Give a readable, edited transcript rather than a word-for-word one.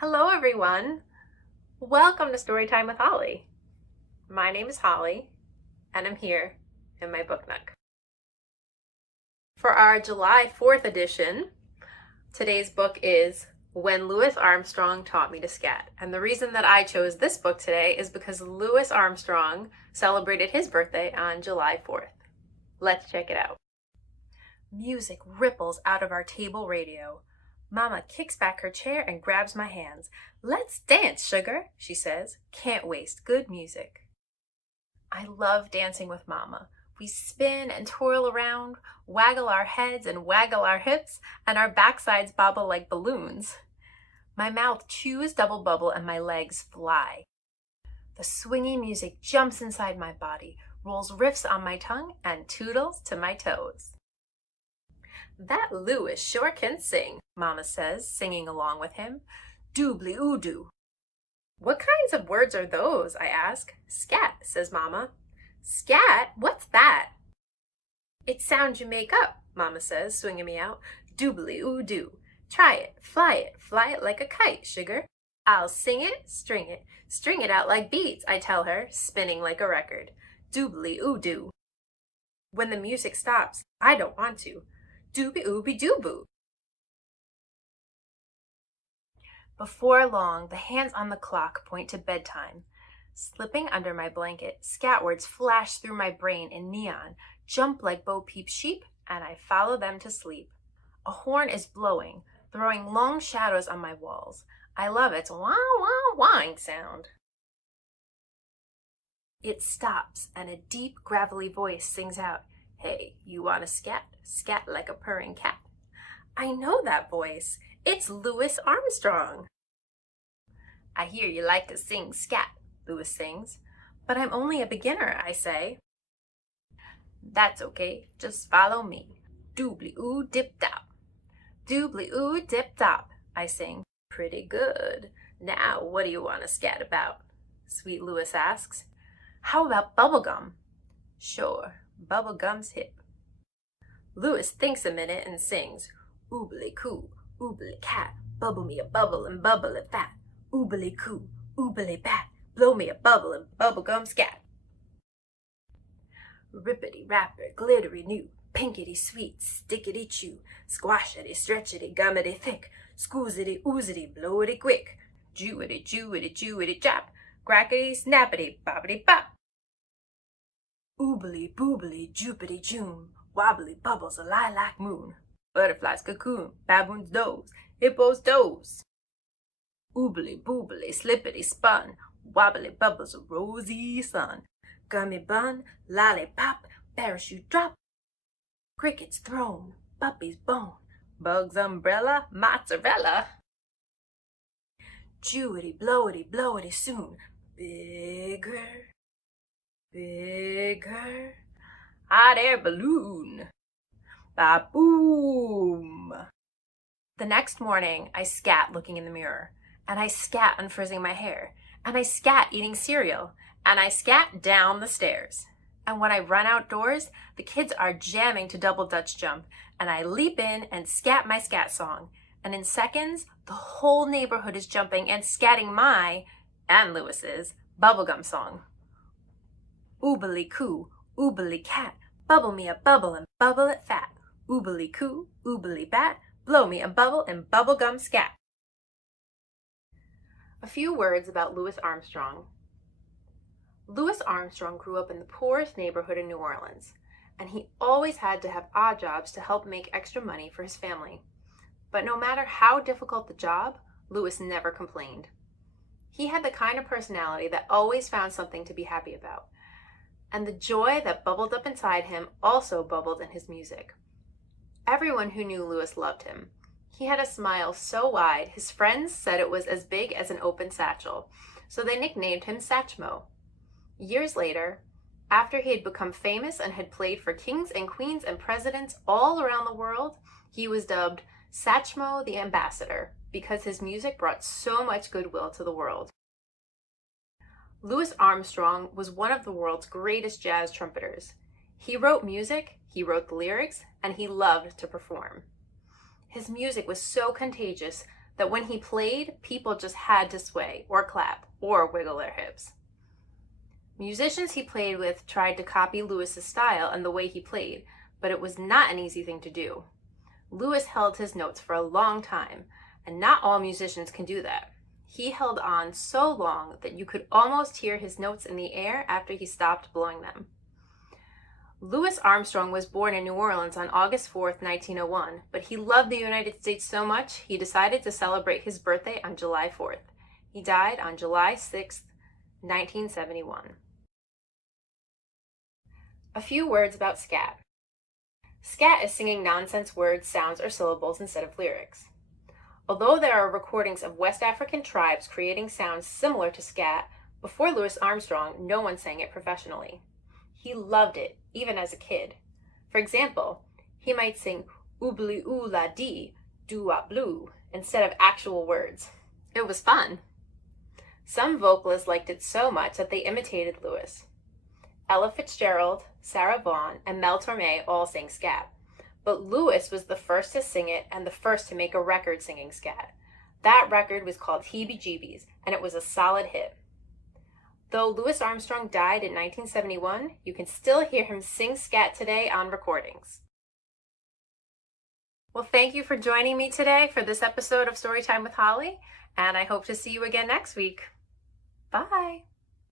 Hello everyone! Welcome to Storytime with Holly. My name is Holly and I'm here in my book nook. For our July 4th edition, today's book is When Louis Armstrong Taught Me to Scat. And the reason that I chose this book today is because Louis Armstrong celebrated his birthday on July 4th. Let's check it out. Music ripples out of our table radio. Mama kicks back her chair and grabs my hands. "Let's dance, sugar," she says. "Can't waste good music." I love dancing with Mama. We spin and twirl around, waggle our heads and waggle our hips, and our backsides bobble like balloons. My mouth chews double bubble and my legs fly. The swinging music jumps inside my body, rolls riffs on my tongue, and toodles to my toes. "That Louis sure can sing," Mama says, singing along with him. "Doobly-oo-doo." "What kinds of words are those?" I ask. "Scat," says Mama. "Scat? What's that?" "It's sounds you make up," Mama says, swinging me out. "Doobly-oo-doo. Try it, fly it like a kite, sugar." "I'll sing it, string it out like beads," I tell her, spinning like a record. Doobly-oo-doo. When the music stops, I don't want to. Dooby-ooby-doo-boo. Before long, the hands on the clock point to bedtime. Slipping under my blanket, scat words flash through my brain in neon, jump like Bo-Peep sheep, and I follow them to sleep. A horn is blowing, throwing long shadows on my walls. I love its wah-wah-wahing sound. It stops, and a deep, gravelly voice sings out, "Hey, you wanna scat? Scat like a purring cat." I know that voice. It's Louis Armstrong. "I hear you like to sing scat," Louis sings. "But I'm only a beginner," I say. "That's okay, just follow me. Doobly-oo-dip-dop. Doobly-oo-dip-dop," I sing. "Pretty good. Now, what do you want to scat about?" Sweet Louis asks. "How about bubblegum?" "Sure, bubblegum's hip." Louis thinks a minute and sings, "Oobly-coo, oobly-cat, bubble me a bubble and bubble it fat. Oobly-coo, oobly-bat, blow me a bubble and bubblegum scat." Rippity-rapper, glittery-new, pinkity-sweet, stickity-chew, squashity-stretchity-gummity-thick, squoozity-oozity, blowity-quick, jewity-jewity-jewity-jop, crackety-snappity-boppity-bop. Oobly-boobly, joopity-joon, wobbly bubbles a lilac moon, butterfly's cocoon, baboon's doze, hippo's toes. Oobly-boobly, slippity-spun, wobbly bubbles a rosy sun, gummy bun, lollipop, parachute drop, cricket's throne, puppy's bone, bug's umbrella, mozzarella. Jewity, blowity, blowity soon, bigger, bigger, hot air balloon, ba-boom. The next morning, I scat looking in the mirror, and I scat unfrizzing my hair, and I scat eating cereal, and I scat down the stairs. And when I run outdoors, the kids are jamming to double Dutch jump, and I leap in and scat my scat song. And in seconds, the whole neighborhood is jumping and scatting my, and Louis's, bubblegum song. Oobly-coo, oobly-cat, bubble me a bubble and bubble it fat. Oobly-coo, oobly-bat, blow me a bubble and bubblegum scat. A few words about Louis Armstrong. Louis Armstrong grew up in the poorest neighborhood in New Orleans, and he always had to have odd jobs to help make extra money for his family. But no matter how difficult the job, Louis never complained. He had the kind of personality that always found something to be happy about. And the joy that bubbled up inside him also bubbled in his music. Everyone who knew Louis loved him. He had a smile so wide, his friends said it was as big as an open satchel, so they nicknamed him Satchmo. Years later, after he had become famous and had played for kings and queens and presidents all around the world, he was dubbed Satchmo the Ambassador because his music brought so much goodwill to the world. Louis Armstrong was one of the world's greatest jazz trumpeters. He wrote music, he wrote the lyrics, and he loved to perform. His music was so contagious that when he played, people just had to sway or clap or wiggle their hips. Musicians he played with tried to copy Lewis's style and the way he played, but it was not an easy thing to do. Lewis held his notes for a long time, and not all musicians can do that. He held on so long that you could almost hear his notes in the air after he stopped blowing them. Louis Armstrong was born in New Orleans on August 4th, 1901, but he loved the United States so much he decided to celebrate his birthday on July 4th. He died on July 6th, 1971. A few words about Scat. Scat is singing nonsense words, sounds, or syllables instead of lyrics. Although there are recordings of West African tribes creating sounds similar to Scat, before Louis Armstrong, no one sang it professionally. He loved it, even as a kid. For example, he might sing oobly oo la dee, doo wop blue, instead of actual words. It was fun. Some vocalists liked it so much that they imitated Louis. Ella Fitzgerald, Sarah Vaughan, and Mel Torme all sang Scat. But Louis was the first to sing it and the first to make a record singing Scat. That record was called Heebie Jeebies, and it was a solid hit. Though Louis Armstrong died in 1971, you can still hear him sing Scat today on recordings. Well, thank you for joining me today for this episode of Storytime with Holly, and I hope to see you again next week. Bye!